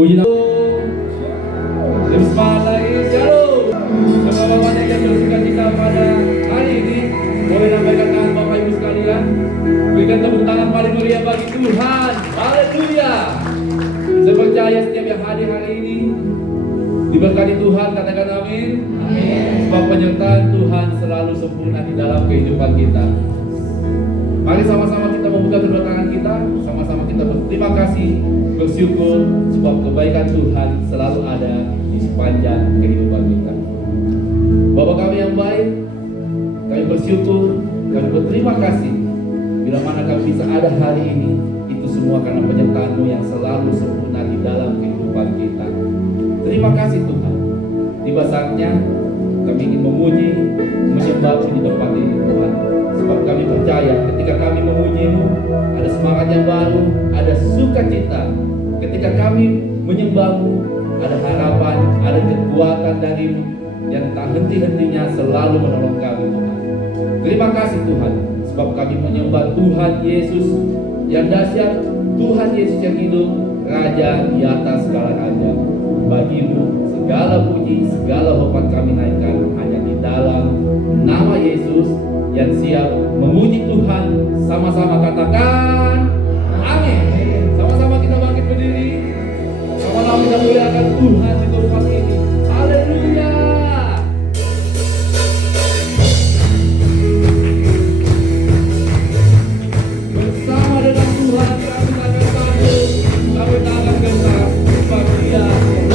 Puji Tuhan. Lebih semangat lagi. Shalom. Bapak-bapak yang bersuka cita pada hari ini, boleh nampakkan tangan Bapak Ibu sekalian. Berikan tepuk tangan paling meriah bagi Tuhan. Haleluya. Saya percaya setiap yang hadir hari ini diberkati Tuhan, katakan amin. Amin. Sebab penyertaan Tuhan selalu sempurna di dalam kehidupan kita. Mari sama-sama kita membuka kedua tangan kita, sama-sama kita berterima kasih, bersyukur sebab kebaikan Tuhan selalu ada di sepanjang kehidupan kita. Bapa kami yang baik, kami bersyukur, kami berterima kasih bila mana kami bisa ada hari ini. Itu semua karena penyertaan-Mu yang selalu sempurna di dalam kehidupan kita. Terima kasih Tuhan. Tiba saatnya kami ingin memuji, menyembah-Mu di tempat ini Tuhan. Sebab kami percaya ketika kami memuji-Mu, ada semangat yang baru, ada sukacita. Ketika kami menyembah-Mu, ada harapan, ada kekuatan dari-Mu yang tak henti-hentinya selalu menolong kami Tuhan. Terima kasih Tuhan, sebab kami menyembah Tuhan Yesus yang dahsyat, Tuhan Yesus yang hidup, Raja di atas segala raja. Bagi-Mu segala puji, segala hormat kami naikkan hanya di dalam nama Yesus yang siap memuji Tuhan. Sama-sama katakan amin. Sama-sama kita bangkit berdiri, sama-sama kita muliakan Tuhan di tempat ini. Haleluya. Bersama dengan Tuhan kami akan tampil, kami akan gentar sebab Dia amin.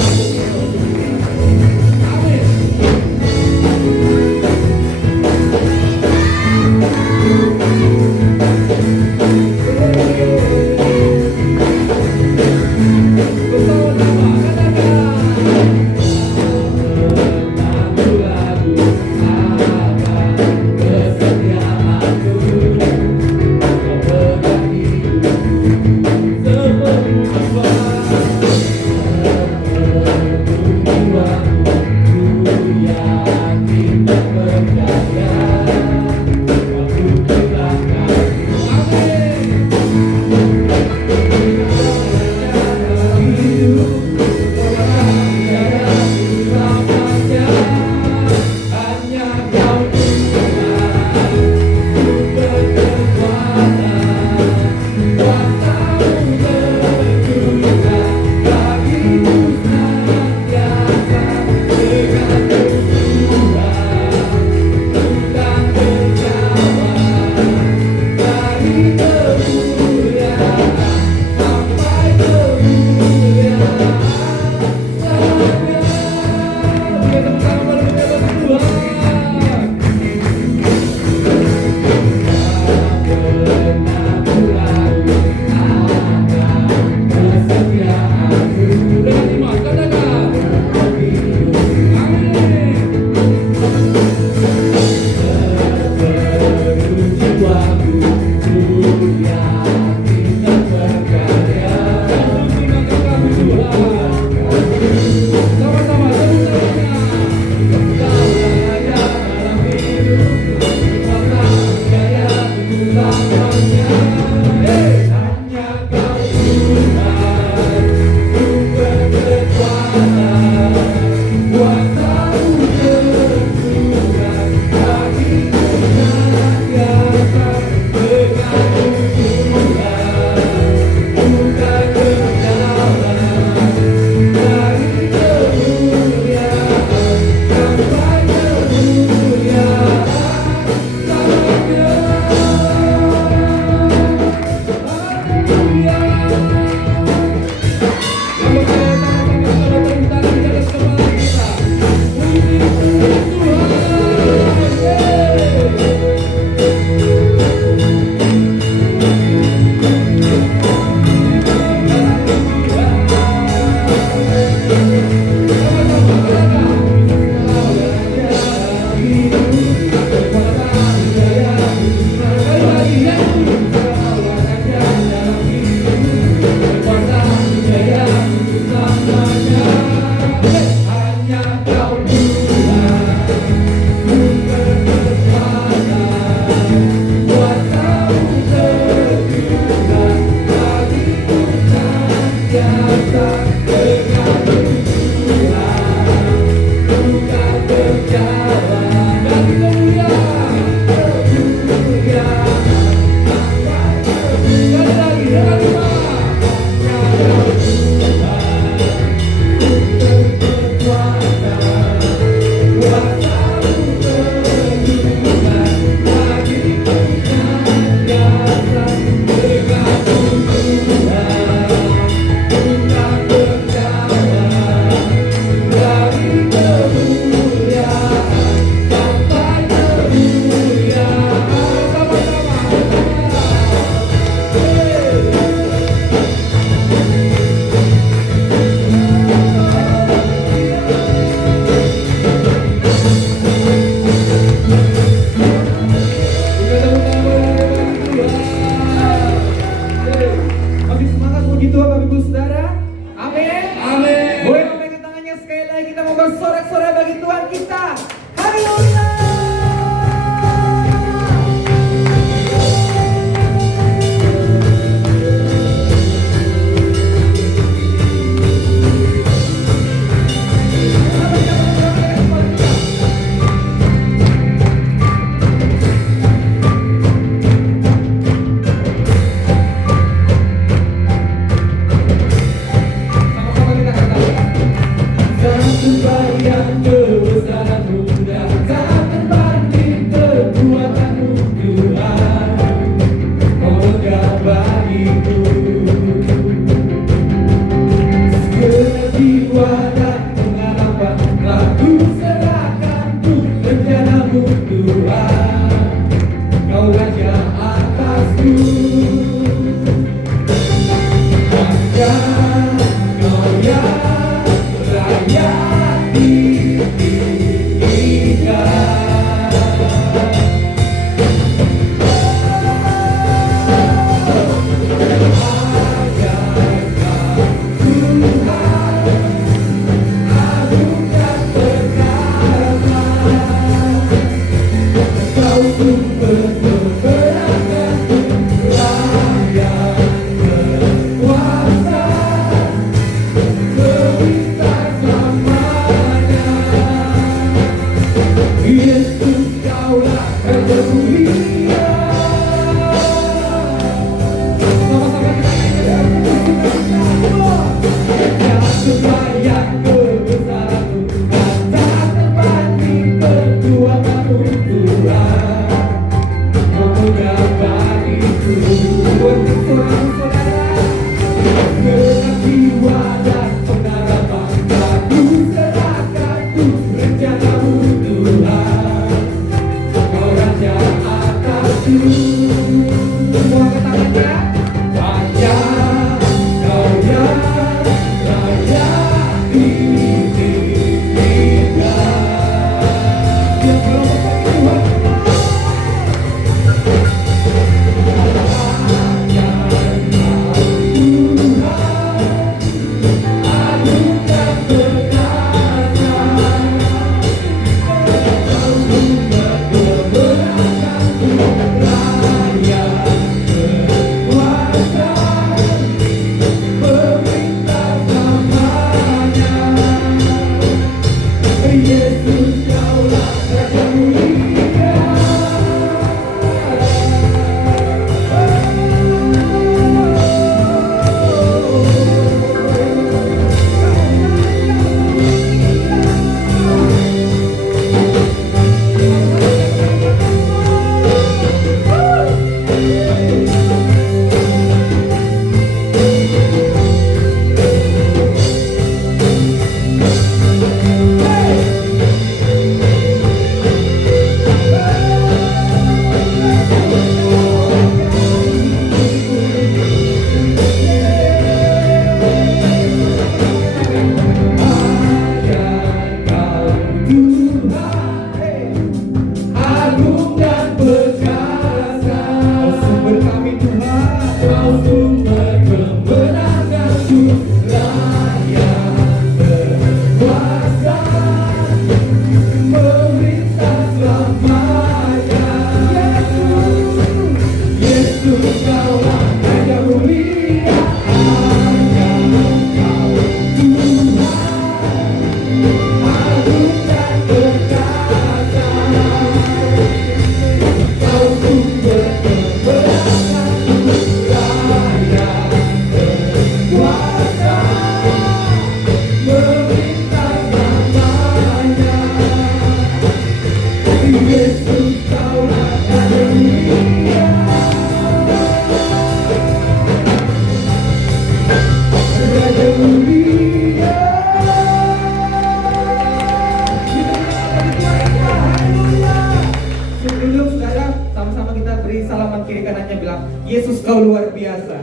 Yesus kau luar biasa.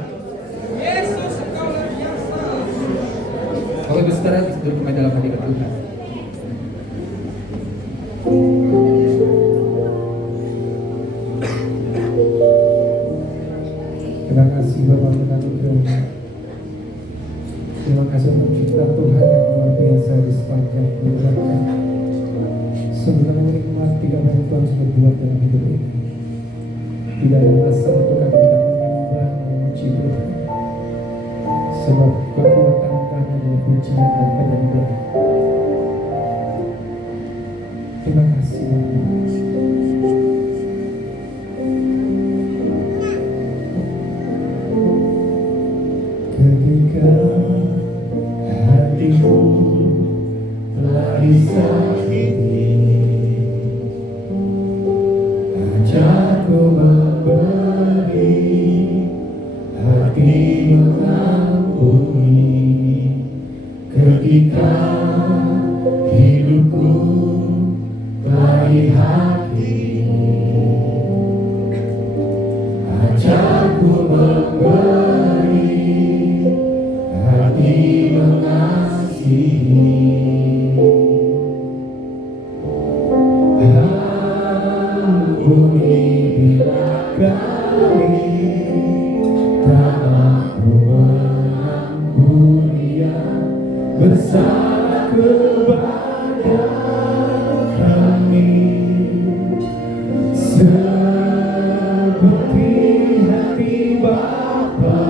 Yesus engkau luar biasa. Bapak Ibu Saudara duduk dalam hadirat Tuhan. Terima kasih Bapak menganugerah. Terima kasih untuk cipta Tuhan yang luar biasa di sepanjang bulan. Sebenarnya menikmati apa yang Tuhan sudah buat dalam hidup ini. Tidak ada alasan untuk kami tidak menyembah, memuji Tuhan. Sebab kekuatan kami adalah pujian dan penyembahan. Terima kasih Bapak. Ketika hatiku telah disakiti, ajakku memberi, hati mengampuni. Ketika hidupku baik hati, ajakku memberi, hati mengasihi. Ampuni bila kami tak mampu mengampuni yang bersalah kepada kami. seperti hati Bapa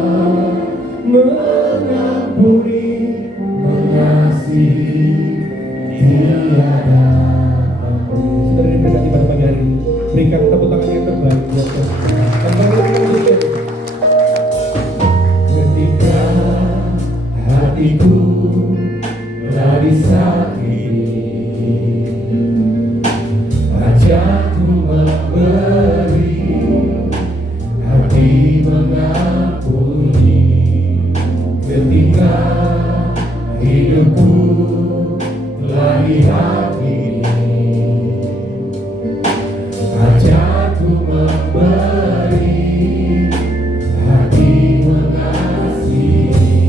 mengampuni, mengasihi, tiada ampun. Saudara yang berkati pada pagi hari ini, berikan tepuk tangan yang terbaik buat Tuhan. Dan mari kita lanjutkan. Ketika hatiku telah disakiti, wajahku memberi, hati mengampuni. Ketika hidupku telah dihakimi, wajahku memberi, hati mengasihi.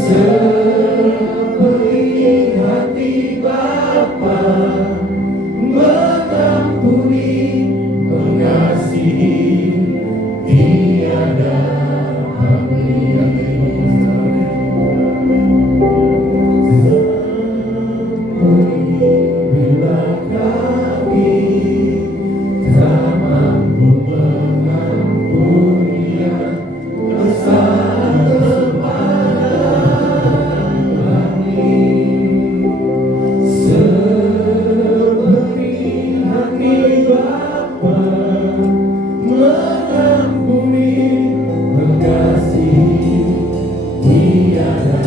seperti hati Bapa mengampuni, mengasihi, tiada pamrih. Bila kami tak mampu mengampuni kesalahan kepada kami, seperti hati Bapa mengampuni, mengasihi, tiada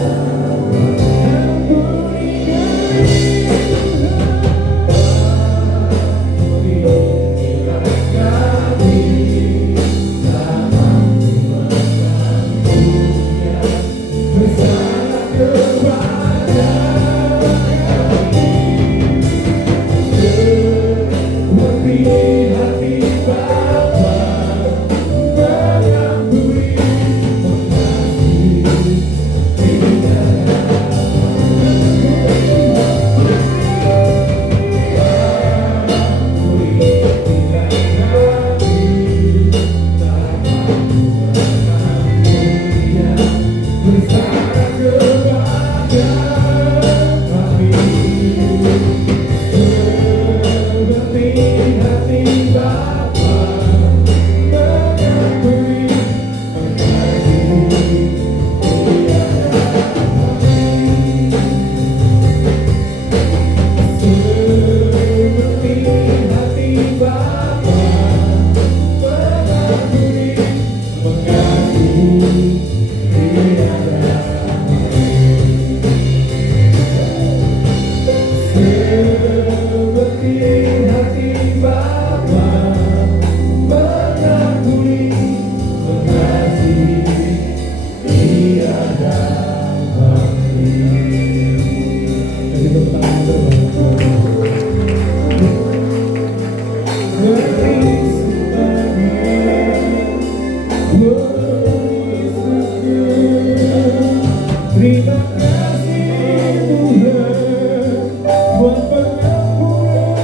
terima kasih Tuhan buat pengampunan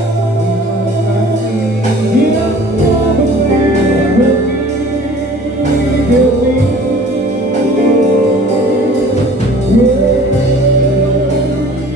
yang Kau beri bagi kami.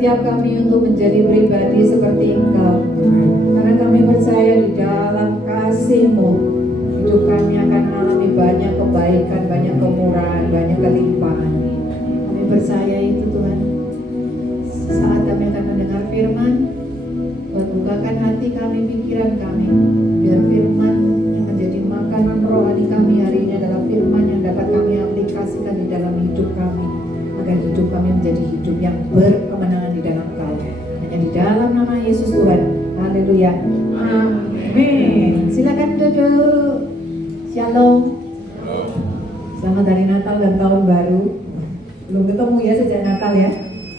setiap kami untuk menjadi pribadi seperti Engkau. Karena kami percaya di dalam kasih-Mu, hidup kami akan mengalami banyak kebaikan, banyak kemurahan, banyak kelimpahan. Kami percaya itu Tuhan. Saat kami akan mendengar firman, Tuhan bukakan hati kami, pikiran kami, biar firman yang menjadi makanan rohani kami hari ini adalah firman yang dapat kami aplikasikan di dalam hidup kami, agar hidup kami menjadi hidup yang berkemenangan di dalam Kau. Hanya di dalam nama Yesus Tuhan. Haleluya. Amin. Silakan duduk. Shalom. Selamat hari Natal dan Tahun Baru. Belum ketemu ya sejak Natal ya,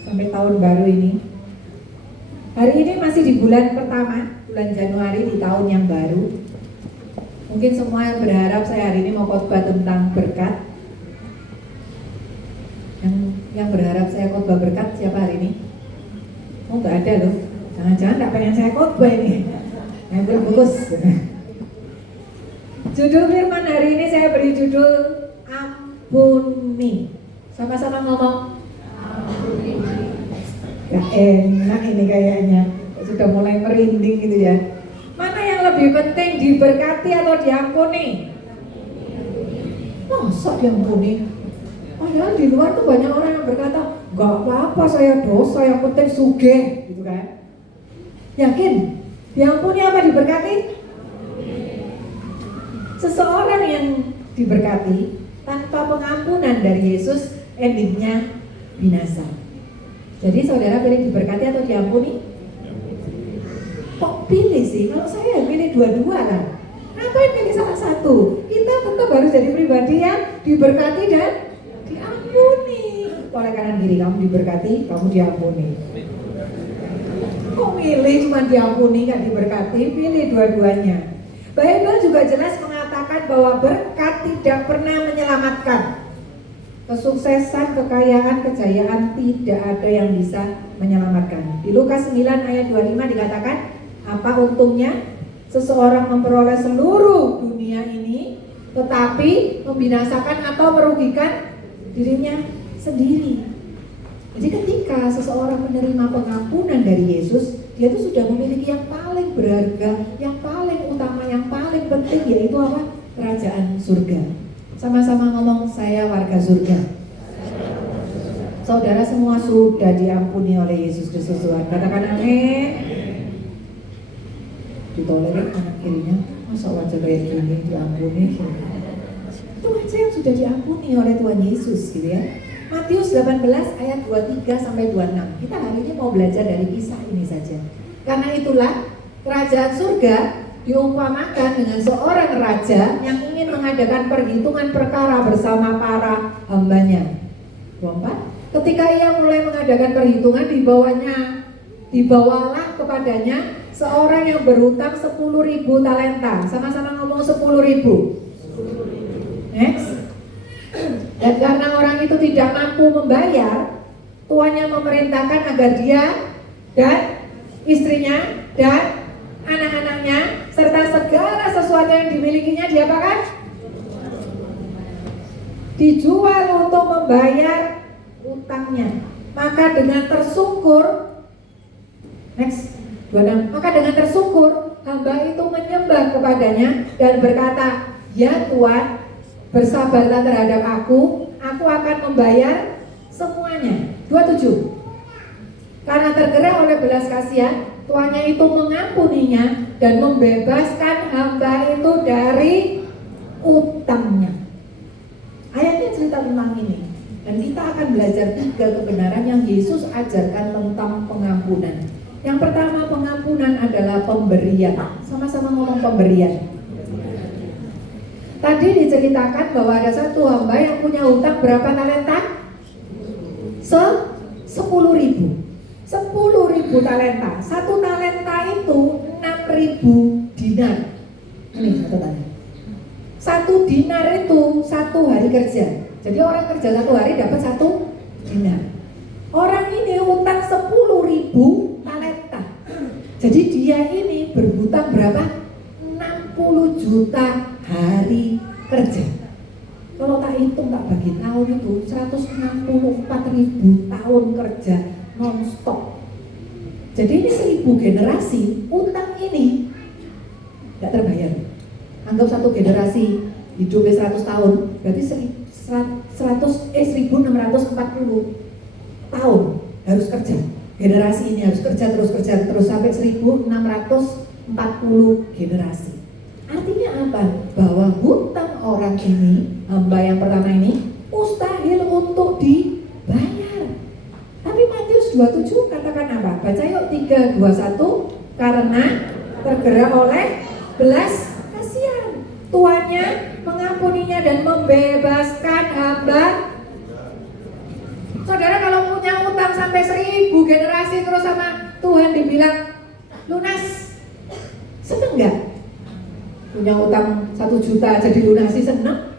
sampai Tahun Baru ini. Hari ini masih di bulan pertama, bulan Januari di tahun yang baru. Mungkin semua berharap saya hari ini mau khotbah tentang berkat. Yang berharap saya khotbah berkat siapa hari ini? Oh nggak ada loh. Jangan-jangan nggak pengen saya khotbah ini. Yang berbungkus. Judul firman hari ini saya beri judul ampuni. Sama-sama ngomong. Ampuni. Gak enak ini kayaknya. Sudah mulai merinding gitu ya. Mana yang lebih penting, diberkati atau diampuni? Masa diampuni? Padahal di luar tuh banyak orang yang berkata, gak apa-apa saya dosa, yang penting sugih, gitu kan? Yakin? Diampuni apa diberkati? Seseorang yang diberkati tanpa pengampunan dari Yesus, endingnya binasa. Jadi saudara pilih diberkati atau diampuni? Kok pilih sih? Kalau saya pilih dua-dua kan. Ngapain pilih salah satu? Kita tetap harus jadi pribadi yang diberkati dan diampuni. Oleh kanan diri, kamu diberkati, kamu diampuni. Kok milih cuma diampuni gak diberkati? Pilih dua-duanya. Bible juga jelas mengatakan bahwa berkat tidak pernah menyelamatkan. Kesuksesan, kekayaan, kejayaan tidak ada yang bisa menyelamatkan. Di Lukas 9 ayat 25 dikatakan, apa untungnya seseorang memperoleh seluruh dunia ini tetapi membinasakan atau merugikan dirinya sendiri. Jadi ketika seseorang menerima pengampunan dari Yesus, dia itu sudah memiliki yang paling berharga, yang paling utama, yang paling penting, yaitu apa? Kerajaan surga. Sama-sama ngomong, saya warga surga. Saudara semua sudah diampuni oleh Yesus Kristus Tuhan. Katakan amin. Ditolerir anak kirinya, masa wajah kayak gini diampuni? Itu aja yang sudah diampuni oleh Tuhan Yesus, gitu ya. Matius 18 ayat 23 sampai 26. Kita hari ini mau belajar dari kisah ini saja. Karena itulah kerajaan surga diumpamakan dengan seorang raja yang ingin mengadakan perhitungan perkara bersama para hambanya. 24. Ketika ia mulai mengadakan perhitungan, dibawalah kepadanya seorang yang berhutang 10.000 talenta. Sama-sama ngomong 10.000. Next. Dan karena orang itu tidak mampu membayar, tuannya memerintahkan agar dia dan istrinya dan anak-anaknya serta segala sesuatu yang dimilikinya diapakan? Dijual untuk membayar utangnya. Maka dengan tersungkur, next, 26. Maka dengan tersungkur hamba itu menyembah kepadanya dan berkata, ya Tuhan, bersabarlah terhadap aku akan membayar semuanya. 27. Karena tergerak oleh belas kasihan, tuannya itu mengampuninya dan membebaskan hamba itu dari utangnya. Ayatnya cerita tentang ini. Dan kita akan belajar 3 kebenaran yang Yesus ajarkan tentang pengampunan. Yang pertama, pengampunan adalah pemberian. Sama-sama ngomong pemberian. Tadi diceritakan bahwa ada satu hamba yang punya hutang berapa talenta? 10.000 talenta. Satu talenta itu 6.000 dinar. Ini satu talenta. Satu dinar itu 1 hari kerja. Jadi orang kerja 1 hari dapat 1 dinar. Orang ini hutang 10.000 talenta. Jadi dia ini berhutang berapa? 60 juta hari kerja. Kalau tak hitung, tak bagi tahun itu 164.000 tahun kerja non-stop. Jadi ini 1.000 generasi utang ini gak terbayar. Anggap satu generasi hidupnya 100 tahun, berarti 1.640 tahun harus kerja. Generasi ini harus kerja terus sampai 1.640 generasi. Artinya apa? Bahwa hutang orang ini, hamba yang pertama ini, mustahil untuk dibayar. Tapi Matius 27 katakan apa? Baca yuk 3, 2, 1. Karena tergerak oleh belas kasihan, tuannya mengampuninya dan membebaskan hamba. Saudara kalau punya utang sampai 1.000 generasi terus sama Tuhan dibilang lunas, seneng gak? Punya utang 1 juta aja dilunasi seneng,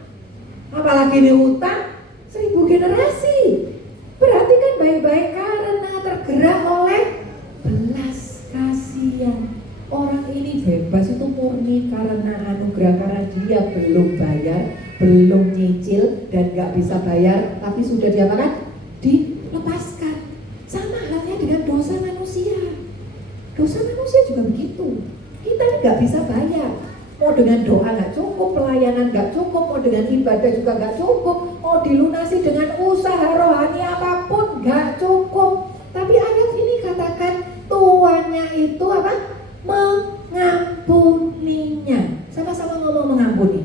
apalagi ini utang 1.000 generasi. Perhatikan baik-baik, karena tergerak oleh belas kalian. Orang ini bebas itu murni karena anugerah, karena dia belum bayar, belum nyicil dan gak bisa bayar, tapi sudah diapakan? Dilepaskan. Sama halnya dengan dosa manusia. Dosa manusia juga begitu. Kita ini gak bisa bayar. Mau dengan doa gak cukup, pelayanan gak cukup, mau dengan ibadah juga gak cukup, mau dilunasi dengan usaha rohani apapun gak cukup. Tapi ayat ini katakan tuannya itu apa? Mengampuninya. Sama-sama ngomong mengampuni.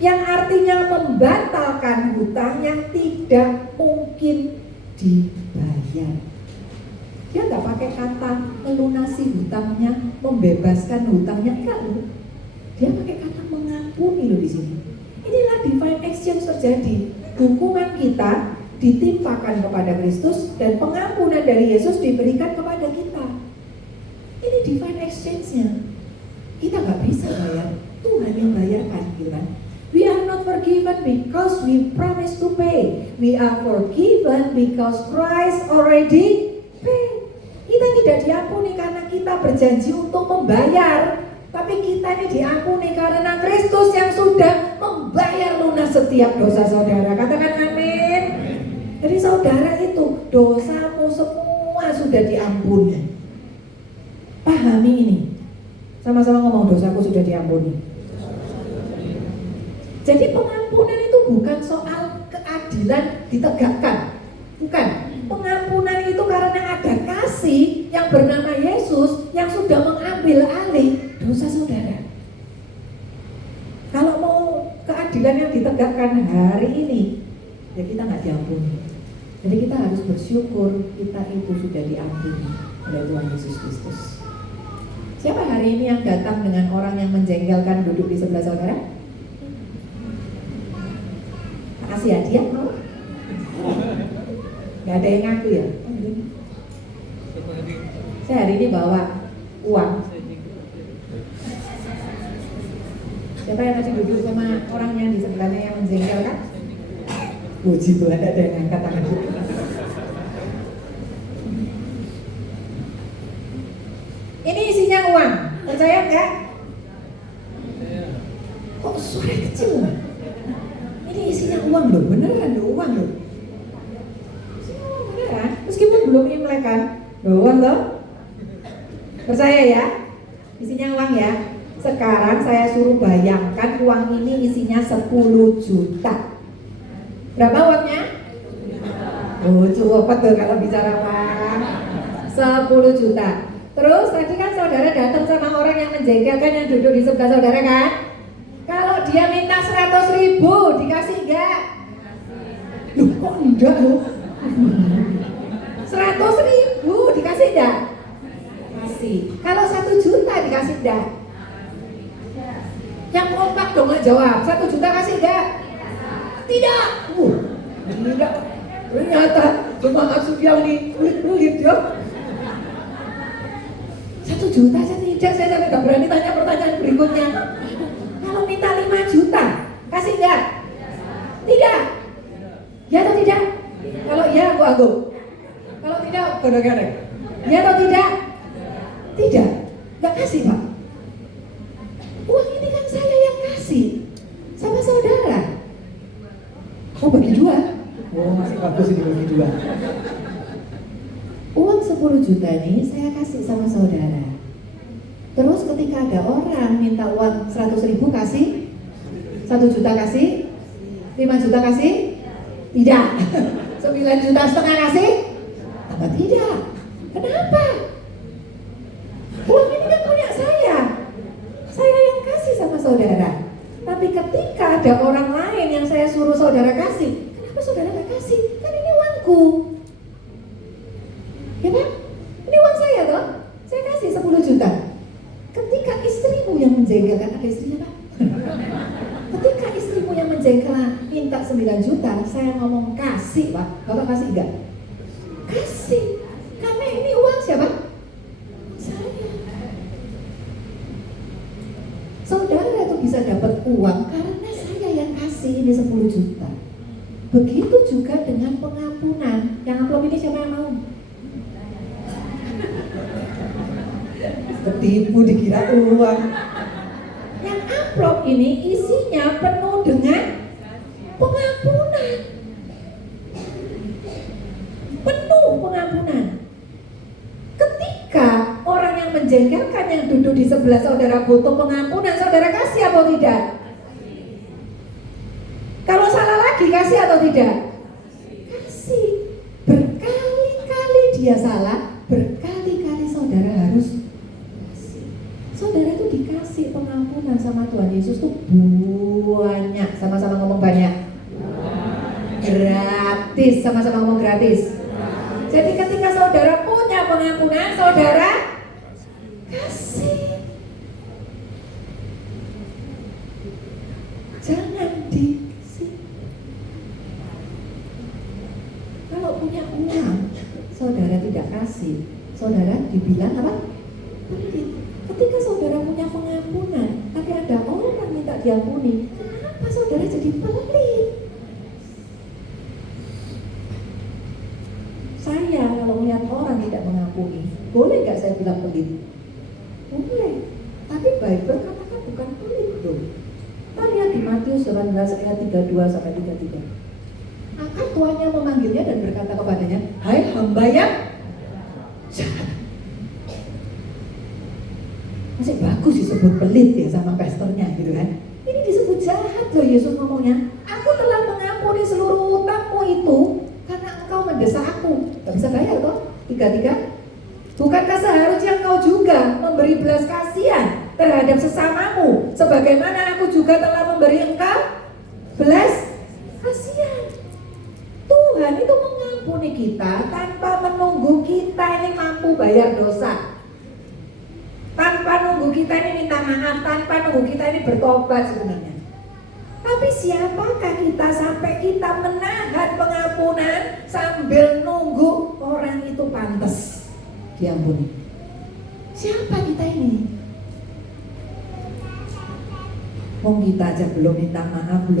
Yang artinya membatalkan hutang yang tidak mungkin dibayar. Dia nggak pakai kata melunasi hutangnya, membebaskan hutangnya, enggak loh. Dia pakai kata mengampuni loh di sini. Inilah divine exchange terjadi. Hukuman kita ditimpakan kepada Kristus dan pengampunan dari Yesus diberikan kepada kita. Ini divine exchange-nya. Kita nggak bisa bayar, Tuhan yang bayarkan, gitu kan? We are not forgiven because we promise to pay. We are forgiven because Christ already paid. Kita tidak diampuni karena kita berjanji untuk membayar, tapi kita ini diampuni karena Kristus yang sudah membayar lunas setiap dosa saudara. Katakan amin. Jadi saudara itu dosamu semua sudah diampuni. Pahami ini. Sama-sama ngomong, dosaku sudah diampuni. Jadi pengampunan itu bukan soal keadilan ditegakkan. Bukan. Pengampunan itu karena ada kasih yang bernama Yesus yang sudah mengambil alih dosa saudara. Kalau mau keadilan yang ditegakkan hari ini, ya kita nggak diampuni. Jadi kita harus bersyukur kita itu sudah diampuni oleh Tuhan Yesus Kristus. Siapa hari ini yang datang dengan orang yang menjengkelkan duduk di sebelah saudara? Kasih hadiah mau? Gak ada yang ngaku ya? Saya hari ini bawa uang. Siapa yang tadi duduk sama orang yang di sebelahnya yang menjengkelkan? Puji Tuhan, ada yang angkat tangan. Ini isinya uang, percaya enggak? Kok suara kecil? Ini isinya uang loh, beneran loh, uang loh. Isinya uang beneran, meskipun belum Imlek kan, uang loh. Percaya ya, isinya uang ya. Sekarang saya suruh bayangkan uang ini isinya 10 juta. Berapa uangnya? Oh, cukup tuh kalau bicara uang. 10 juta. Terus tadi kan saudara datang sama orang yang menjengkelkan yang duduk di sebelah saudara kan? Kalau dia minta 100.000 dikasih enggak? Loh kok enggak loh? 100.000 dikasih enggak? Kasih. Kalau 1 juta dikasih enggak? Yang kompak dong nggak jawab. 1 juta kasih enggak? Tidak. Tidak. Ternyata semangat Sudiang ini pelit-pelit ya. 1 juta saya tidak, saya sampai gak berani tanya pertanyaan berikutnya. Kalau minta 5 juta, kasih enggak? Tidak. Ya atau tidak? Kalau iya aku anggap. Kalau tidak, godok-godok. Ya atau tidak? Tidak. Gak kasih Pak. Uang ini kan saya yang kasih sama saudara. Oh bagi 2? Oh masih bagus ini bagi 2. Uang 10 juta ini saya kasih sama saudara. Terus ketika ada orang minta uang 100.000 kasih, 1 juta kasih, 5 juta kasih, tidak. 9,5 juta kasih, apa tidak? Kenapa? Uang ini kan punya saya yang kasih sama saudara. Tapi ketika ada orang lain yang saya suruh saudara kasih, kenapa saudara gak kasih? Kan ini uangku. Ya kan? Ini uang saya toh. Saya kasih 10 juta. Ketika istrimu yang menjengkelkan, ada istrinya Pak? Ketika istrimu yang menjengkelkan minta 9 juta, saya ngomong kasih Pak. Bapak kasih enggak? Kasih. Karena ini uang siapa? Saya. Saudara itu bisa dapat uang karena saya yang kasih ini 10 juta. Begitu juga dengan pengampunan. Yang amplop ini siapa yang mau? Ketipu dikira uang. Yang amplop ini isinya penuh dengan pengampunan. Penuh pengampunan. Ketika orang yang menjengkelkan yang duduk di sebelah saudara butuh pengampunan, saudara kasih atau tidak? Kalau salah lagi kasih atau tidak? Kasih. Berkali-kali dia salah, berkali-kali saudara harus kasih. Saudara itu dikasih pengampunan sama Tuhan Yesus tuh banyak. Sama-sama ngomong banyak. Gratis, sama-sama ngomong gratis. Jadi ketika saudara punya pengampunan, saudara kasih. Jangan kalau punya uang, saudara tidak kasih, saudara dibilang apa? Pelit. Ketika saudara punya pengampunan, tapi ada orang minta diampuni, kenapa saudara jadi pelit? Saya kalau melihat orang tidak mengampuni, boleh nggak saya bilang pelit? Boleh. Tapi Bible katakan bukan pelit dong. Kita lihat di Matius 18 ayat 32 sampai 33. Akan tuannya memanggilnya dan berkata kepadanya, hai hamba yang jahat. Masih bagus disebut pelit ya sama pastornya gitu kan. Ini disebut jahat loh Yesus ngomongnya. Aku telah mengampuni seluruh utangmu itu karena engkau mendesak aku. Gak bisa bayar toh? 33. Bukankah seharusnya engkau juga memberi belas kasihan terhadap sesamamu sebagaimana aku juga telah memberi engkau belas kasihan. Tuhan itu mengampuni kita tanpa menunggu kita ini mampu bayar dosa, tanpa nunggu kita ini minta maaf, tanpa nunggu kita ini bertobat sebenarnya. Tapi siapakah kita sampai kita menahan pengampunan sambil nunggu orang itu pantas diampuni? Siapa kita ini? Wong kita aja belum minta maaf,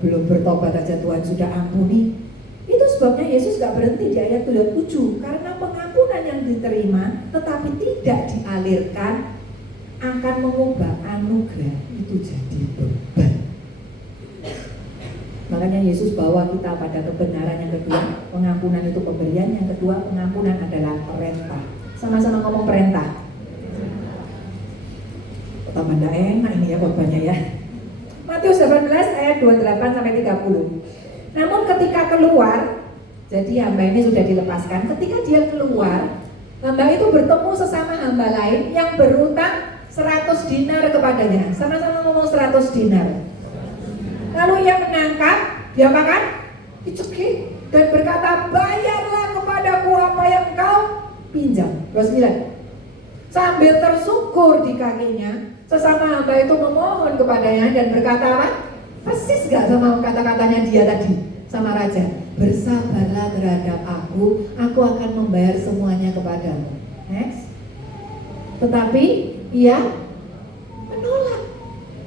belum bertobat aja Tuhan sudah ampuni. Itu sebabnya Yesus gak berhenti di ayat 27. Karena pengampunan yang diterima tetapi tidak dialirkan akan mengubah anugerah itu jadi beban. Makanya Yesus bawa kita pada kebenaran yang kedua. Pengampunan itu pemberian. Yang kedua, pengampunan adalah perintah. Sama-sama ngomong perintah. Tambah nggak enak ini ya khotbahnya ya. Matius 18 ayat 28 sampai 30. Namun ketika keluar, jadi hamba ini sudah dilepaskan. Ketika dia keluar, hamba itu bertemu sesama hamba lain yang berutang 100 dinar kepadanya. Sama-sama ngomong 100 dinar. Lalu ia menangkap, dia makan, dicekik dan berkata, bayarlah kepadaku apa yang kau pinjam. 29. Sambil tersukur di kakinya, sesama hamba itu memohon kepadanya dan berkata apa? Persis gak sama kata-katanya dia tadi sama raja? Bersabarlah terhadap aku akan membayar semuanya kepadamu. Next. Tetapi ia menolak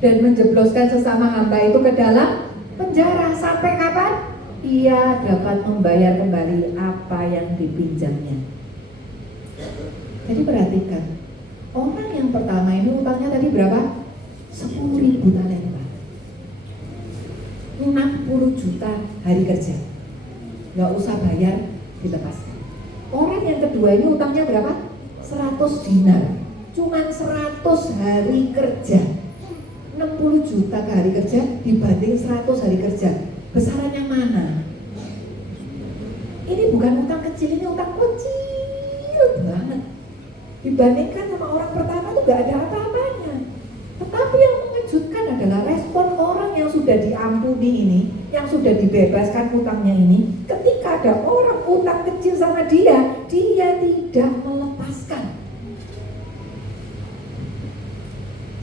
dan menjebloskan sesama hamba itu ke dalam penjara. Sampai kapan? Ia dapat membayar kembali apa yang dipinjamnya. Jadi perhatikan, orang yang pertama ini utangnya tadi berapa? 10.000 talenta, 60 juta hari kerja, gak usah bayar, dilepaskan. Orang yang kedua ini utangnya berapa? 100 dinar, cuman 100 hari kerja, 60 juta ke hari kerja dibanding 100 hari kerja, besaran yang mana? Ini bukan utang kecil, ini utang kecil banget. Dibandingkan sama orang pertama tuh gak ada apa-apanya. Tetapi yang mengejutkan adalah respon orang yang sudah diampuni ini, yang sudah dibebaskan utangnya ini. Ketika ada orang utang kecil sama dia tidak melepaskan.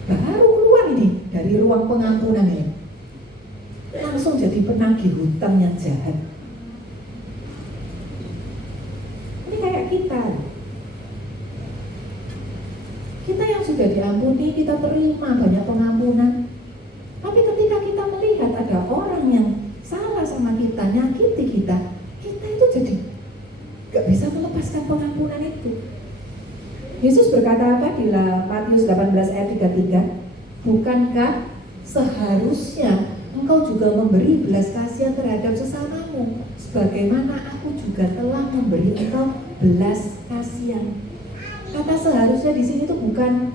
Baru keluar ini dari ruang pengampunan ini, langsung jadi penagih hutang yang jahat. Ini kayak kita yang sudah diampuni, kita terima banyak pengampunan. Tapi ketika kita melihat ada orang yang salah sama kita, nyakiti kita itu jadi gak bisa melepaskan pengampunan itu. Yesus berkata apa di Matius 18 ayat 33? Bukankah seharusnya engkau juga memberi belas kasihan terhadap sesamamu, sebagaimana aku juga telah memberi engkau belas kasihan. Kata seharusnya di sini tuh bukan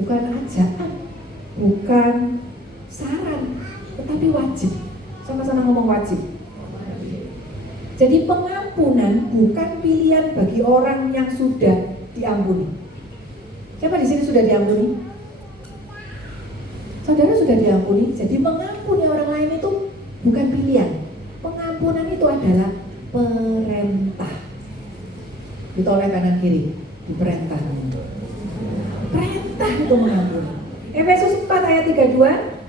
ajakan, bukan saran, tetapi wajib. Sama-sama ngomong wajib. Jadi pengampunan bukan pilihan bagi orang yang sudah diampuni. Siapa di sini sudah diampuni? Saudara sudah diampuni, jadi mengampuni orang lain itu bukan pilihan. Pengampunan itu adalah perintah. Ditoleh kanan kiri, diperintah. Perintah itu mengampuni. Efesus 4 ayat 32,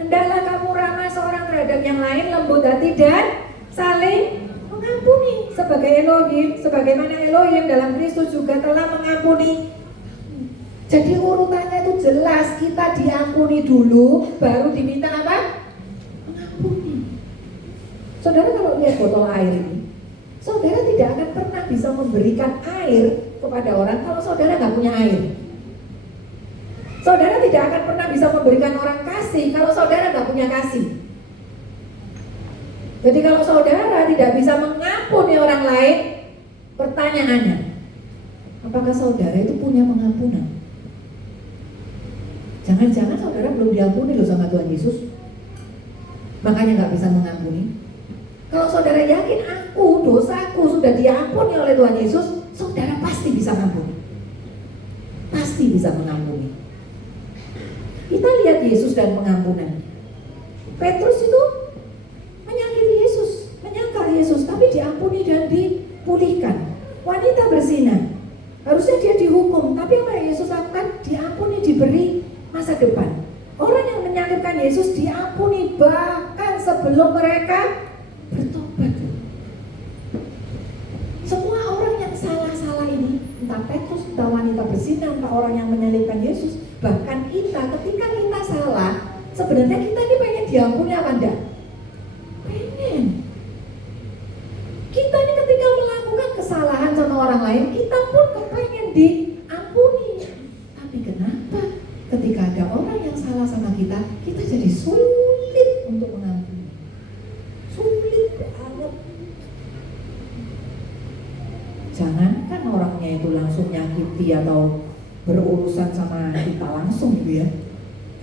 hendaklah kamu ramah seorang terhadap yang lain, lembut hati dan saling mengampuni. Sebagaimana Elohim dalam Kristus juga telah mengampuni. Jadi urutannya itu jelas, kita diampuni dulu, baru diminta apa? Mengampuni. Saudara kalau lihat botol air ini, saudara tidak akan pernah bisa memberikan air kepada orang kalau saudara nggak punya air. Saudara tidak akan pernah bisa memberikan orang kasih kalau saudara nggak punya kasih. Jadi kalau saudara tidak bisa mengampuni orang lain, pertanyaannya, apakah saudara itu punya pengampunan? Jangan-jangan saudara belum diampuni loh sama Tuhan Yesus, makanya nggak bisa mengampuni. Kalau saudara yakin dosaku sudah diampuni oleh Tuhan Yesus, saudara pasti bisa mengampuni. Pasti bisa mengampuni. Kita lihat Yesus dan pengampunan. Petrus itu menyakiti Yesus, menyangkal Yesus, tapi diampuni dan dipulihkan. Wanita berzinah, harusnya dia dihukum, tapi apa yang Yesus lakukan? Diampuni, diberi masa depan. Orang yang menyalibkan Yesus diampuni bahkan sebelum mereka bertobat. Semua orang yang salah-salah ini, entah Petrus, entah wanita berzina, entah orang yang menyalibkan Yesus, bahkan kita, ketika kita salah, sebenarnya kita ini pengen diampuni apa enggak? Pengen. Kita ini ketika melakukan kesalahan sama orang lain, kita pun kepengen diampuni. Tapi kenapa ketika ada orang yang salah sama kita, kita jadi sulit untuk mengampuni? Sulit banget. Jangankan orangnya itu langsung nyakiti atau berurusan sama kita langsung gitu ya.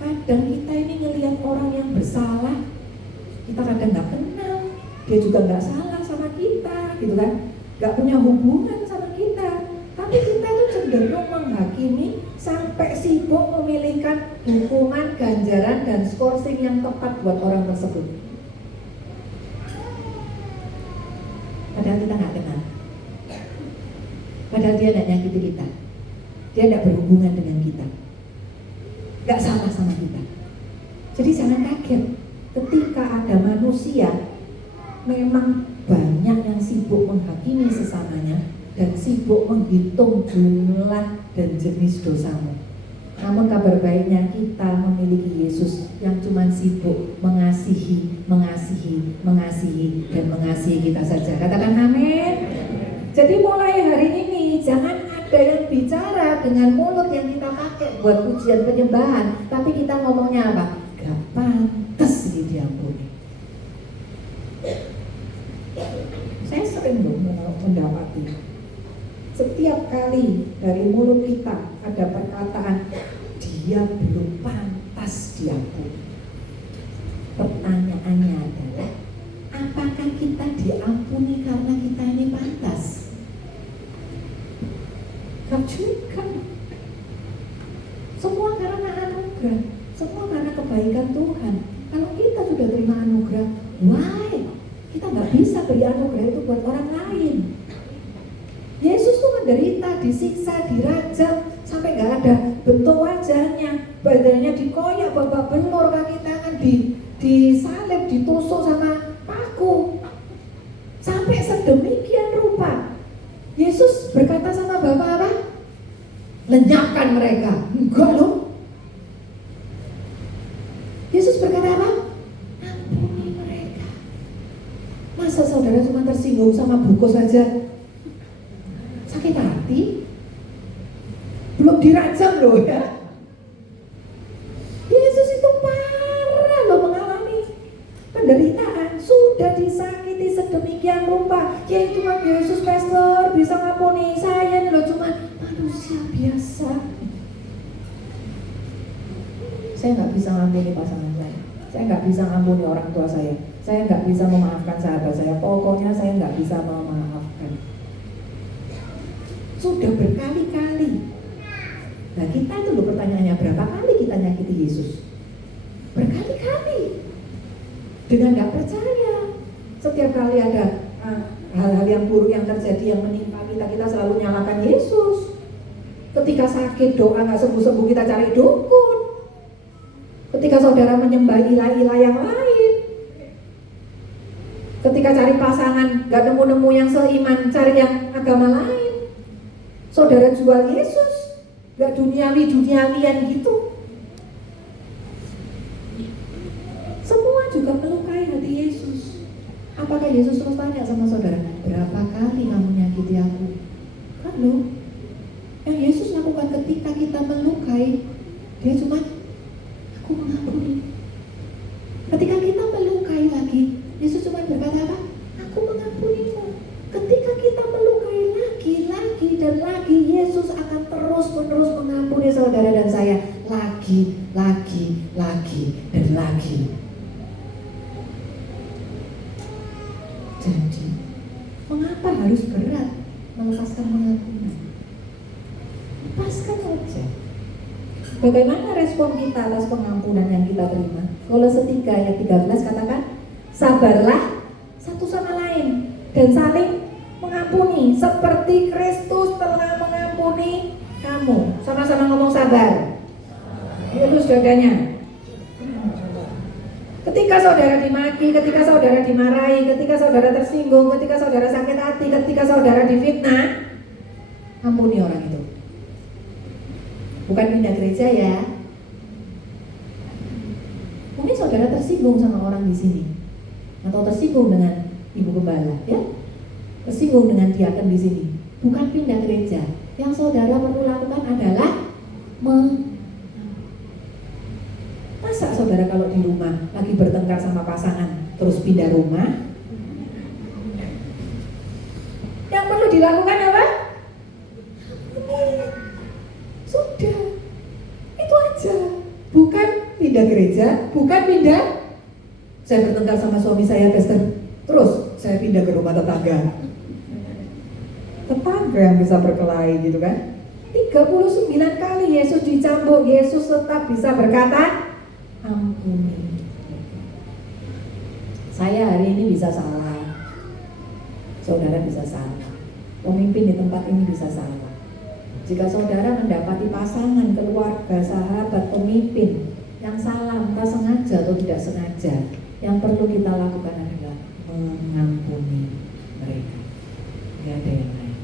Kadang kita ini ngelihat orang yang bersalah, kita kadang nggak kenal, dia juga nggak salah sama kita, gitu kan? Nggak punya hubungan sama kita, tapi kita tuh cenderung menghakimi sampai sibuk memilihkan hukuman, ganjaran, dan skorsing yang tepat buat orang tersebut. Padahal kita nggak kenal. Padahal dia nggak nyakiti kita, dia nggak berhubungan dengan kita, nggak salah sama kita. Jadi jangan kaget ketika ada manusia memang banyak yang sibuk menghakimi sesamanya dan sibuk menghitung jumlah dan jenis dosamu. Namun kabar baiknya kita memiliki Yesus yang cuma sibuk mengasihi, dan mengasihi kita saja. Katakan amin. Jadi mulai hari ini jangan ada yang bicara dengan mulut yang kita pakai buat pujian penyembahan, tapi kita ngomongnya apa? Gak pantas diampuni. Saya sering mendapati setiap kali dari mulut kita ada perkataan dia belum pantas diampuni. Pertanyaannya adalah, apakah kita diampuni karena kita ini pantas? Gak juga. Semua karena anugerah, semua karena kebaikan Tuhan. Kalau kita sudah terima anugerah, why? Kita nggak bisa beri anugerah itu buat orang lain. Yesus tuh menderita, disiksa, dirajam, sampai nggak ada bentuk wajahnya, badannya dikoyak, babak belur, kaki tangan disalib, ditusuk sama paku, sampai sedemikian rupa. Yesus berkata sama Bapa apa? Lenyapkan mereka. Enggak loh. Yesus berkata apa? Ampuni mereka. Masa saudara cuma tersinggung sama buku saja sakit hati? belum dirajam loh ya. Yesus itu parah loh mengalami penderitaan, sudah disakiti sedemikian rupa. Ya Tuhan Yesus Pastor bisa ngampuni saya nih loh, cuma manusia biasa. Saya nggak bisa ngampuni pasangan saya nggak bisa ngampuni orang tua saya nggak bisa memaafkan sahabat saya, pokoknya saya nggak bisa memaafkan. Sudah berkali-kali. Nah kita itu loh pertanyaannya, berapa kali kita nyakiti Yesus? Berkali-kali. Dengan nggak percaya. Setiap kali ada hal-hal yang buruk yang terjadi yang menimpa kita, kita selalu nyalakan Yesus. Ketika sakit doa nggak sembuh-sembuh, kita cari dukun. Ketika saudara menyembah ilah-ilah yang lain, ketika cari pasangan gak nemu-nemu yang seiman, cari yang agama lain. Saudara jual Yesus, gak duniawi-duniawian gitu. Semua juga melukai hati Yesus. Apakah Yesus terus tanya sama saudara, berapa kali kamu nyakiti aku? Kan loh, yang Yesus lakukan ketika kita melukai, dia cuma aku mengampuni. Ketika kita melukai lagi, Yesus cuma berkata apa? Aku mengampunimu. Ketika kita melukai lagi dan lagi, Yesus akan terus-menerus mengampuni saudara dan saya lagi dan lagi. Jadi, mengapa harus berat melepaskan pengampunan? Lepaskan aja. Bagaimana respon kita atas pengampunan yang kita terima? Kolose 3 ayat 13 katakan, sabarlah satu sama lain dan saling mengampuni seperti Kristus telah mengampuni kamu. Sama-sama ngomong sabar. Lurus dadanya. Ketika saudara dimaki, ketika saudara dimarahi, ketika saudara tersinggung, ketika saudara sakit hati, ketika saudara difitnah, ampuni orang itu. Bukan pindah gereja ya. Mungkin saudara tersinggung sama orang di sini, atau tersinggung dengan ibu gembala, ya, tersinggung dengan diaken di sini. Bukan pindah gereja. Yang saudara perlu lakukan adalah masa saudara kalau di rumah lagi bertengkar sama pasangan terus pindah rumah? Yang perlu dilakukan apa? Sudah, itu aja. Bukan pindah gereja, bukan pindah. Saya bertengkar sama suami saya, Pastor, terus saya pindah ke rumah tetangga. Tetangga yang bisa berkelahi gitu kan. 39 kali Yesus dicambuk, Yesus tetap bisa berkata ampuni. Saya hari ini bisa salah, saudara bisa salah, pemimpin di tempat ini bisa salah. Jika saudara mendapati pasangan, keluarga, sahabat, pemimpin yang salah, entah sengaja atau tidak sengaja, yang perlu kita lakukan adalah mengampuni mereka. Tidak ada yang lain.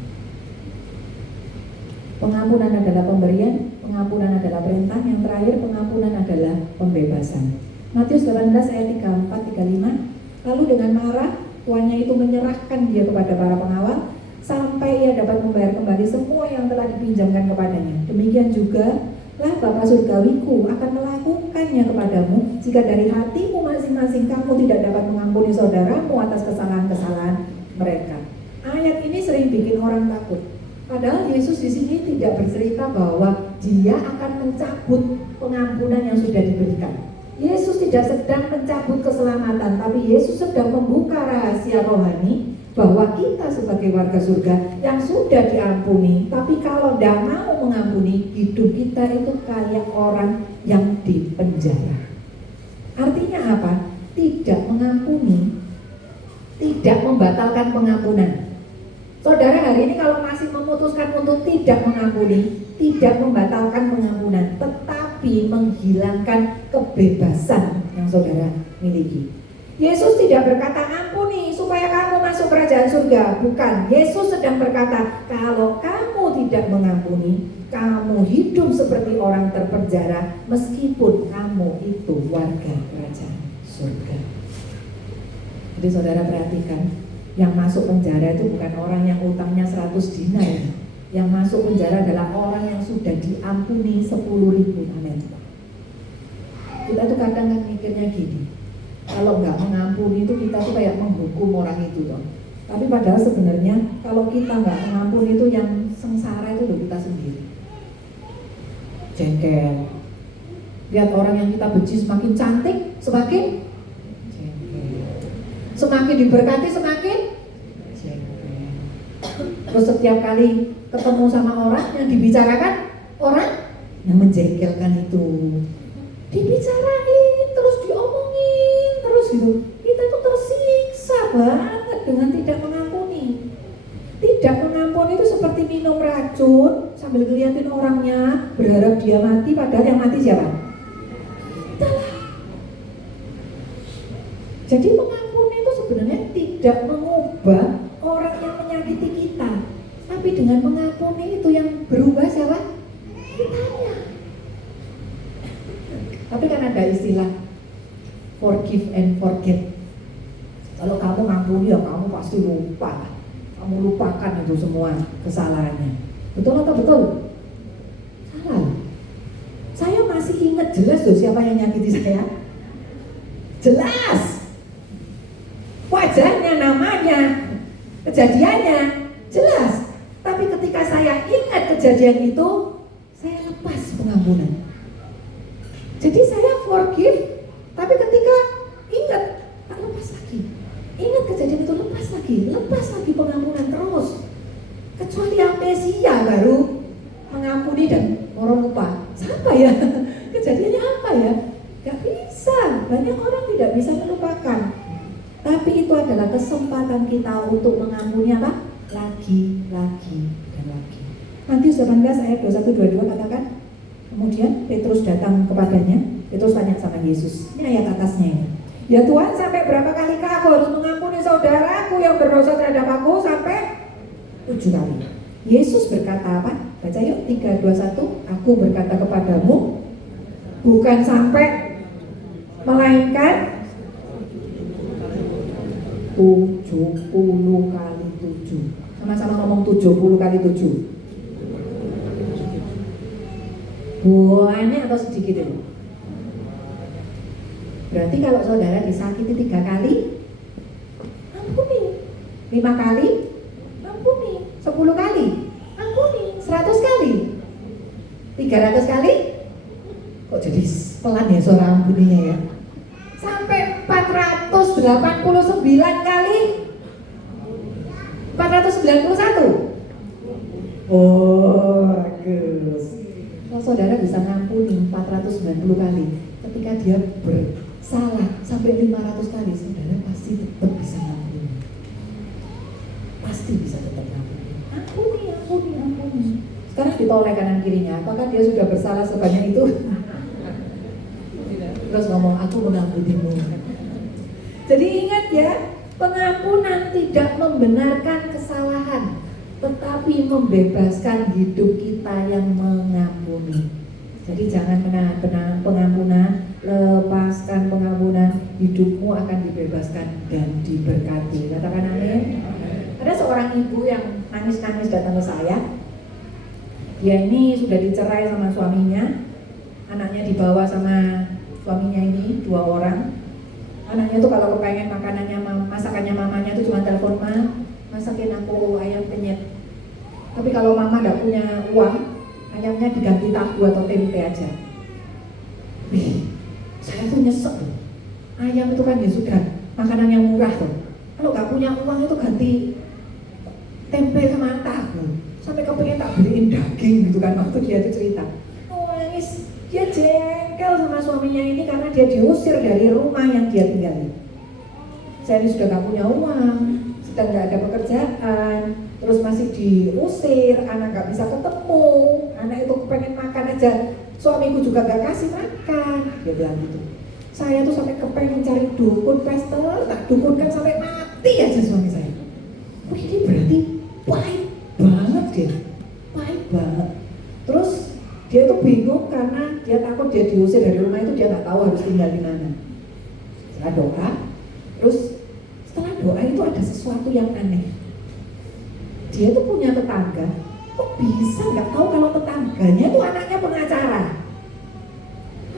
Pengampunan adalah pemberian, pengampunan adalah perintah, yang terakhir pengampunan adalah pembebasan. Matius 18 ayat 34-35. Lalu dengan marah, tuannya itu menyerahkan dia kepada para pengawal sampai ia dapat membayar kembali semua yang telah dipinjamkan kepadanya. Demikian juga lah Bapa Surgawiku akan melakukannya kepadamu jika dari hatimu masing-masing kamu tidak dapat mengampuni saudaramu atas kesalahan-kesalahan mereka. Ayat ini sering bikin orang takut. Padahal Yesus di sini tidak bercerita bahwa dia akan mencabut pengampunan yang sudah diberikan. Yesus tidak sedang mencabut keselamatan, tapi Yesus sedang membuka rahasia rohani bahwa kita sebagai warga surga yang sudah diampuni, tapi kalau tidak mau mengampuni, hidup kita itu kayak orang yang di penjara. Artinya apa? Tidak mengampuni, tidak membatalkan pengampunan. Saudara hari ini kalau masih memutuskan untuk tidak mengampuni, tidak membatalkan pengampunan, tetapi menghilangkan kebebasan yang saudara miliki. Yesus tidak berkata ampuni supaya kamu masuk kerajaan surga. Bukan, Yesus sedang berkata kalau kamu tidak mengampuni, kamu hidup seperti orang terpenjara meskipun kamu itu warga kerajaan surga. Jadi saudara perhatikan, yang masuk penjara itu bukan orang yang utangnya 100 dinar. Yang masuk penjara adalah orang yang sudah sudah diampuni 10.000. Amin. Kita tuh kadang kan mikirnya gini, kalau nggak mengampuni itu kita tuh kayak menghukum orang itu toh. Tapi padahal sebenarnya kalau kita nggak mengampuni itu yang sengsara itu loh kita sendiri. Jengkel. Lihat orang yang kita benci semakin cantik, semakin jengkel. Semakin diberkati, semakin jengkel. Terus setiap kali ketemu sama orang yang dibicarakan, orang yang menjengkelkan itu dibicarain, terus diomongin, terus gitu. Kita tuh tersiksa banget dengan tidak mengampuni. Tidak mengampuni itu seperti minum racun sambil ngeliatin orangnya, berharap dia mati, padahal yang mati siapa? Kita lah. Jadi mengampuni itu sebenarnya tidak mengubah orang yang menyakiti kita, tapi dengan mengampuni itu yang berubah siapa? Kitanya. Tapi kan ada istilah forgive and forget. Kalau kamu ngampuni ya kamu pasti lupa. Kamu lupakan itu semua kesalahannya. Betul atau betul? Salah. Saya masih ingat jelas loh siapa yang nyakiti saya. Jelas. Wajahnya, namanya, kejadiannya jelas. Tapi ketika saya ingat kejadian itu, saya lepas pengampunan. Jadi saya forgive, tapi ketika ingat, tak lepas lagi. Ingat kejadian itu, lepas lagi pengampunan terus. Kecuali amnesia baru mengampuni dan orang lupa. Siapa ya? Kejadiannya apa ya? Gak bisa. Banyak orang tidak bisa melupakan. Tapi itu adalah kesempatan kita untuk mengampuni apa? Lagi, dan lagi. Matius 18 ayat 21-22 katakan, kemudian Petrus datang kepadanya. Petrus tanya sama Yesus. Ini ayat atasnya ini. Ya Tuhan, sampai berapa kali aku harus mengampuni saudaraku yang berdosa terhadap aku? Sampai 7 kali. Yesus berkata apa? Baca yuk 3:21. Aku berkata kepadamu, bukan sampai, melainkan 70 kali 7. Sama-sama ngomong 70 kali 7. Banyak atau sedikit itu? Berarti kalau saudara disakiti 3 kali, ampuni. 5 kali, ampuni. 10 kali, ampuni. 100 kali, 300 kali. Kok jadi pelan ya suara ampuninya ya? Sampai 489 kali, 491. Oh, bagus. Kalau saudara bisa ngampuni 490 kali, ketika dia bersalah sampai 500 kali, saudara pasti tetap bisa ngampuni. Pasti bisa tetap ngampuni. Ampuni. Sekarang ditoleh kanan kirinya, apakah dia sudah bersalah sebanyak itu? Terus ngomong, aku mengampunimu. Jadi ingat ya, pengampunan tidak membenarkan kesalahan, tetapi membebaskan hidup kita yang mengampuni. Jadi jangan menahan pengampunan, lepaskan pengampunan, hidupmu akan dibebaskan dan diberkati. Katakan amin. Ada seorang ibu yang nangis-nangis datang ke saya. Dia ini sudah dicerai sama suaminya, anaknya dibawa sama suaminya ini 2 orang. Anaknya tuh kalau kepengen makanannya, masakannya mamanya tuh cuma telepon, masakin aku ayam penyet. Tapi kalau mama nggak punya uang, ayamnya diganti tahu atau tempe aja. Saya tuh nyesek tuh. Ayam itu kan ya sudah makanan yang murah tuh. Kalau nggak punya uang itu ganti tempe sama tahu. Sampai kepengen tak beliin daging gitu kan, waktu dia tuh cerita. Nangis, dia jengkel sama suaminya ini karena dia diusir dari rumah yang dia tinggali. Saya ini sudah nggak punya uang, sedang nggak ada pekerjaan, terus masih diusir, anak nggak bisa ketemu, anak itu kepengen makan aja, suamiku juga nggak kasih makan, dia bilang gitu. Saya tuh sampai kepengen cari dukun pester, tak dukun kan sampai mati aja suami saya. Ini berarti baik banget dia, baik banget. Terus dia tuh bingung karena dia takut dia diusir dari rumah itu, dia nggak tahu harus tinggal di mana. Setelah doa, terus setelah doa itu ada sesuatu yang aneh. Dia tuh punya tetangga, kok bisa nggak tahu kalau tetangganya itu anaknya pengacara.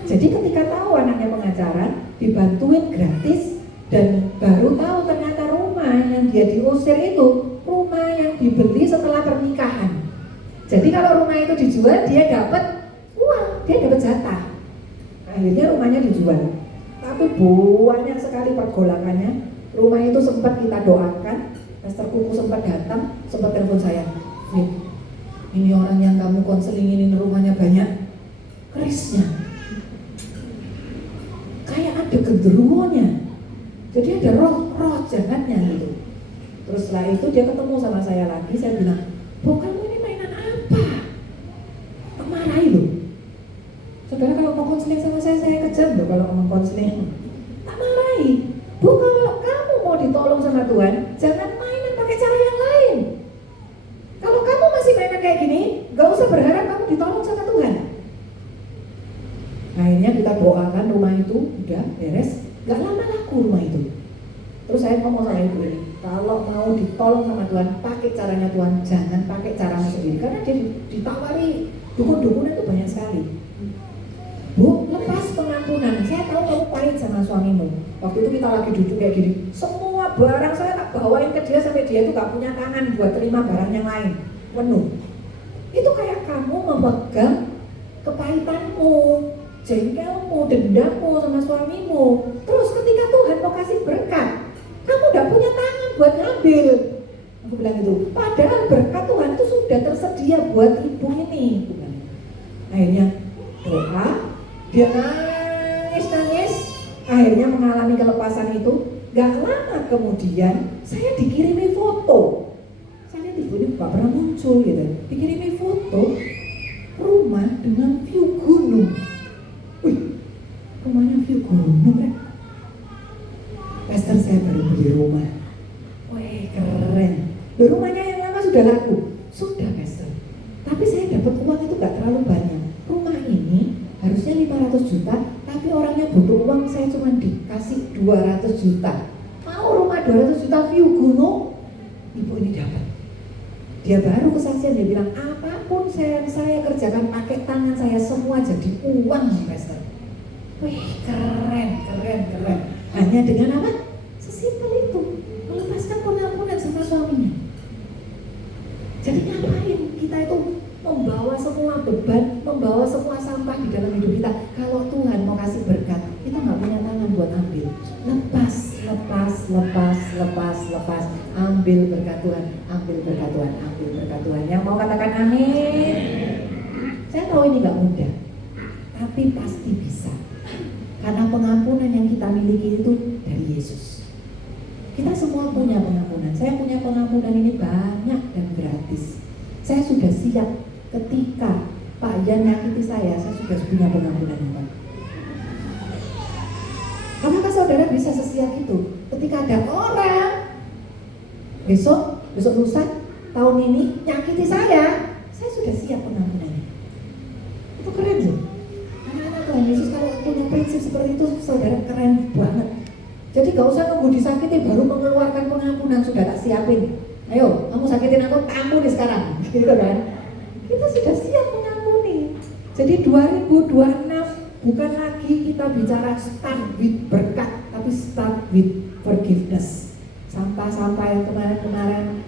Jadi ketika tahu anaknya pengacara, dibantuin gratis, dan baru tahu ternyata rumah yang dia diusir itu rumah yang dibeli setelah pernikahan. Jadi kalau rumah itu dijual, dia dapat uang, dia dapat jatah. Akhirnya rumahnya dijual. Tapi banyak sekali pergolakannya. Rumah itu sempat kita doakan. Pastor Kuku sempat datang, sempat telepon saya. Ini orang yang kamu konselingin rumahnya banyak kerisnya, kayak ada genderuwonya. Jadi ada roh jahatnya gitu. Terus setelah itu dia ketemu sama saya lagi. Saya bilang, "Bu, kamu ini mainan apa? Tak marahi loh." Saudara kalau mau konseling sama saya kejam loh kalau ngomong konseling. Tak marahi. "Bu, kalau kamu mau ditolong sama Tuhan, jangan mainan pakai cara yang lain. Kalau kamu masih mainan kayak gini, gak usah berharap kamu ditolong sama Tuhan." Akhirnya kita doakan rumah itu udah beres. Gak lama laku rumah itu. Terus saya ngomong sama ibu ini, kalau mau ditolong sama Tuhan, pakai caranya Tuhan, jangan pakai caramu sendiri. Karena dia ditawari dukun-dukunan itu banyak sekali. "Bu, lepas pengampunan. Saya tahu kamu pahit sama suamimu." Waktu itu kita lagi duduk kayak gini. Semua barang saya tak bawain ke dia sampai dia itu gak punya tangan buat terima barang yang lain. Penuh. Itu kayak kamu memegang kepahitanmu, jengkelmu, dendammu sama suamimu. Terus ketika Tuhan mau kasih berkat, kamu gak punya tangan buat ngambil. Aku bilang gitu. Padahal berkat Tuhan itu sudah tersedia buat ibu ini. Akhirnya doa, dia nangis. Akhirnya mengalami kelepasan itu. Gak lama kemudian saya dikirimi foto. Saya lihat ibu ini gak pernah muncul gitu. Dikirimi foto rumah dengan view gunung. Wih, rumahnya view gunung kan? Pastor, saya baru beli rumah. Wih, keren. Loh, rumahnya yang lama sudah laku? Sudah, Pastor. Tapi saya dapat uang itu gak terlalu banyak. Rumah ini harusnya 500 juta, tapi orangnya butuh uang, saya cuma dikasih 200 juta. Mau rumah 200 juta view gunung? Ibu ini dapat. Dia baru kesaksian, dia bilang, apapun saya kerjakan pakai tangan saya, semua jadi uang, Pastor. Wih, keren. Hanya dengan apa? Sesimpel itu, melepaskan pengampunan sama suaminya. Jadi ngapain kita itu membawa semua beban, membawa semua sampah di dalam hidup kita? Kalau Tuhan mau kasih berkat, kita nggak punya tangan buat ambil. Lepas. Ambil berkat Tuhan, ambil berkat Tuhan. Yang mau katakan amin? Saya tahu ini nggak mudah, tapi pasti bisa. Karena pengampunan yang kita miliki itu dari Yesus. Kita semua punya pengampunan. Saya punya pengampunan ini banyak dan gratis. Saya sudah siap ketika Pak Yan nyakiti saya sudah punya pengampunan yang baik. Apakah saudara bisa sesiap itu? Ketika ada orang besok lusa, tahun ini nyakiti saya sudah siap pengampunannya. Itu keren loh. Anak-anak Tuhan Yesus kalau punya prinsip seperti itu, saudara, keren banget. Jadi gak usah nunggu disakiti baru mengeluarkan pengampunan, sudah tak siapin. Ayo, kamu sakitin aku, ampuni sekarang. Gitu kan? Kita sudah siap mengampuni. Jadi 2026 bukan lagi kita bicara start with berkat, tapi start with forgiveness. Sampah-sampah yang kemarin-kemarin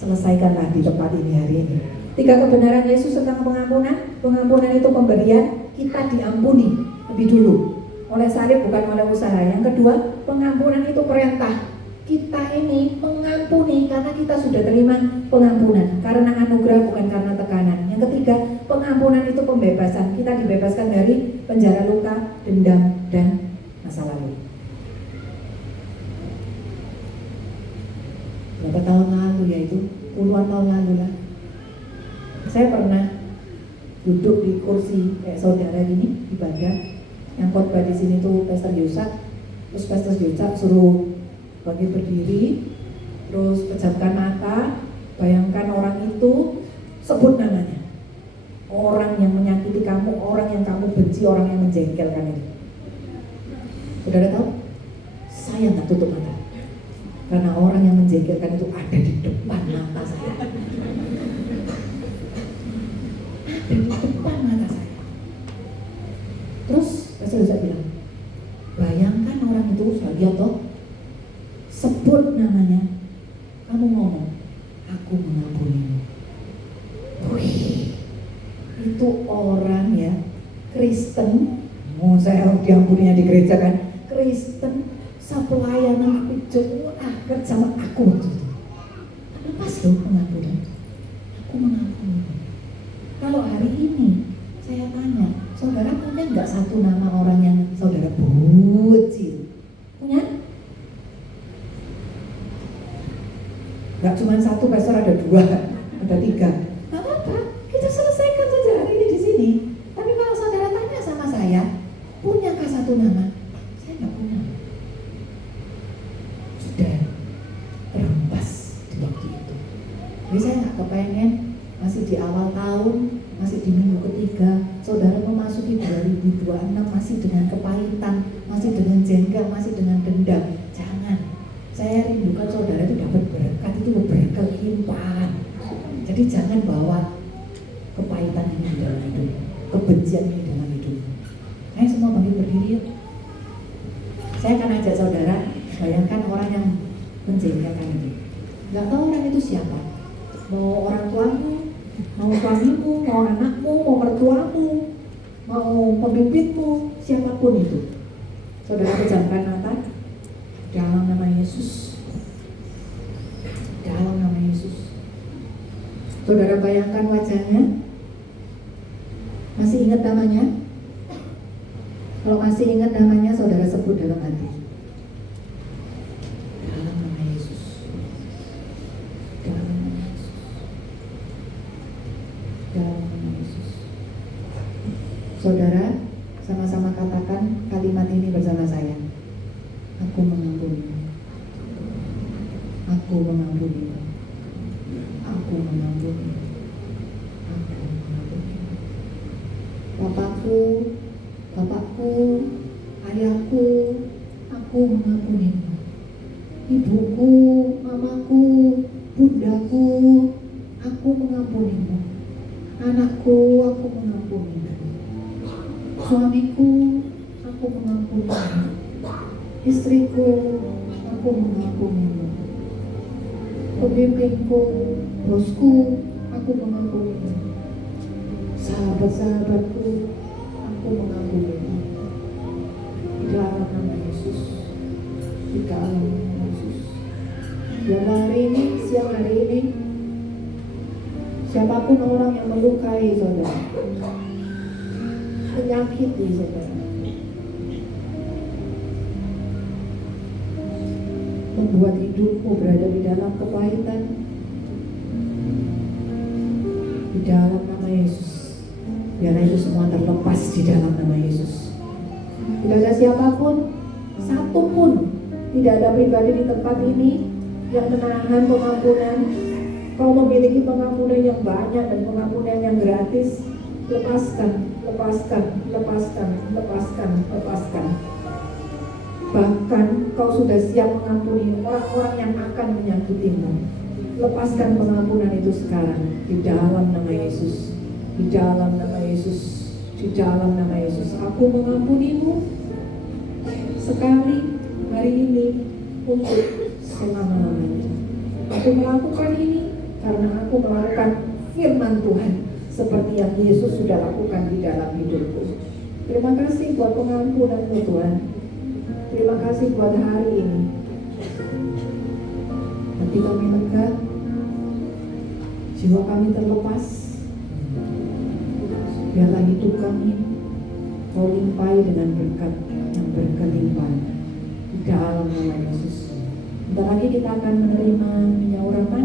selesaikanlah di tempat ini hari ini. 3 kebenaran Yesus tentang pengampunan. Pengampunan itu pemberian, kita diampuni lebih dulu oleh salib, bukan oleh usaha. Yang kedua, pengampunan itu perintah. Kita ini mengampuni karena kita sudah terima pengampunan, karena anugerah bukan karena tekanan. Yang ketiga, pengampunan itu pembebasan. Kita dibebaskan dari penjara luka, dendam, dan masa lalu. Berapa tahun lalu ya itu? Puluhan tahun lalu lah. Saya pernah duduk di kursi kayak saudara gini, ibadah. Yang khotbah di sini tuh Pastor Yusak. Terus Pastor Yusak suruh bagi berdiri, terus pejamkan mata, bayangkan orang itu, sebut namanya. Orang yang menyakiti kamu, orang yang kamu benci, orang yang menjengkelkan itu. Saudara tahu? Saya nggak tutup mata. Karena orang yang menjengkelkan itu ada di depan mata saya. depan mata saya. Terus Pastor Yusa bilang, bayangkan orang itu, saya lihat toh, sebut namanya, kamu ngomong, aku mengampunimu. Wih, itu orang ya, Kristen, mau saya diampuninya di gereja kan, Kristen, pelayanan tapi curhat sama aku waktu itu. Lepas loh pengampunan, aku mengampuni. Kalau hari ini saya tanya, saudara punya nggak satu nama orang yang saudara benci? Punya? Nggak cuma satu, pastor, ada dua, ada tiga. Nggak apa-apa, kita selesaikan saja hari ini di sini. Tapi kalau saudara tanya sama saya, punyakah satu nama? Saya nggak punya. Sudah terhempas di waktu itu. Jadi saya nggak kepengen masih di awal tahun, masih di minggu ketiga, saudara memasuki 2026 masih dengan kepahitan, masih dengan jengkel, masih dengan dendam. Jangan. Saya rindukan saudara itu dapat berkat, itu berkelimpahan. Jadi jangan bawa kepahitan ini di dalam hidup, kebencian ini dalam hidup. Ayo semua berdiri yuk. Saya akan ajak saudara, bayangkan orang yang menjengkelkan itu. Gak tahu orang itu siapa. Mau orang tuamu, mau suamimu, mau anakmu, mau mertuamu, mau pemimpinmu, siapapun itu. Saudara pejamkan mata. Dalam nama Yesus. Dalam nama Yesus. Saudara bayangkan wajahnya. Masih ingat namanya? Kalau masih ingat namanya, saudara sebut dalam hati. Dalam nama Yesus. Dalam nama Yesus. Dalam nama Yesus. Saudara, sama-sama katakan kalimat ini bersama saya. Aku mengampuni. Aku mengampuni. Aku mengampuni. Aku mengampuni. Bapakku, bapakku, ayahku, aku mengampunimu. Ibuku, mamaku, bundaku, aku mengampunimu. Anakku, aku mengampunimu. Suamiku, aku mengampunimu. Istriku, aku mengampunimu. Pemimpinku, bosku, aku mengampunimu. Sahabat-sahabatku, aku mengampunimu. Di dalam nama Yesus. Di dalam nama Yesus. Dan hari ini, siang hari ini, siapapun orang yang melukai saudara, menyakiti saudara, membuat hidupmu berada di dalam kepahitan, di dalam nama Yesus, biarlah itu semua terlepas di dalam nama Yesus. Tidak ada siapapun, satu pun, tidak ada pribadi di tempat ini yang menahan pengampunan. Kau memiliki pengampunan yang banyak dan pengampunan yang gratis. Lepaskan, lepaskan, lepaskan, lepaskan, lepaskan. Bahkan kau sudah siap mengampuni orang-orang yang akan menyakitimu. Lepaskan pengampunan itu sekarang di dalam nama Yesus. Di dalam nama Yesus. Di dalam nama Yesus. Aku mengampunimu sekali hari ini untuk selama-lamanya. Aku melakukan ini karena aku melakukan firman Tuhan seperti yang Yesus sudah lakukan di dalam hidupku. Terima kasih buat pengampunan-Mu Tuhan. Terima kasih buat hari ini. Hati kami lega, jiwa kami terlepas. Biarlah hidup kami Kau limpahi dengan berkat yang berkelimpahan di dalam nama Yesus. Bentar lagi kita akan menerima minyak urapan.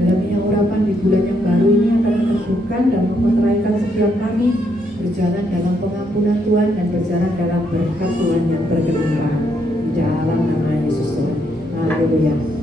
Dalam minyak urapan di bulan yang baru ini akan meneguhkan dan memeteraikan setiap kami berjalan dalam pengampunan Tuhan dan berjalan dalam berkat Tuhan yang berkelimpahan di dalam nama Yesus Tuhan. Haleluya.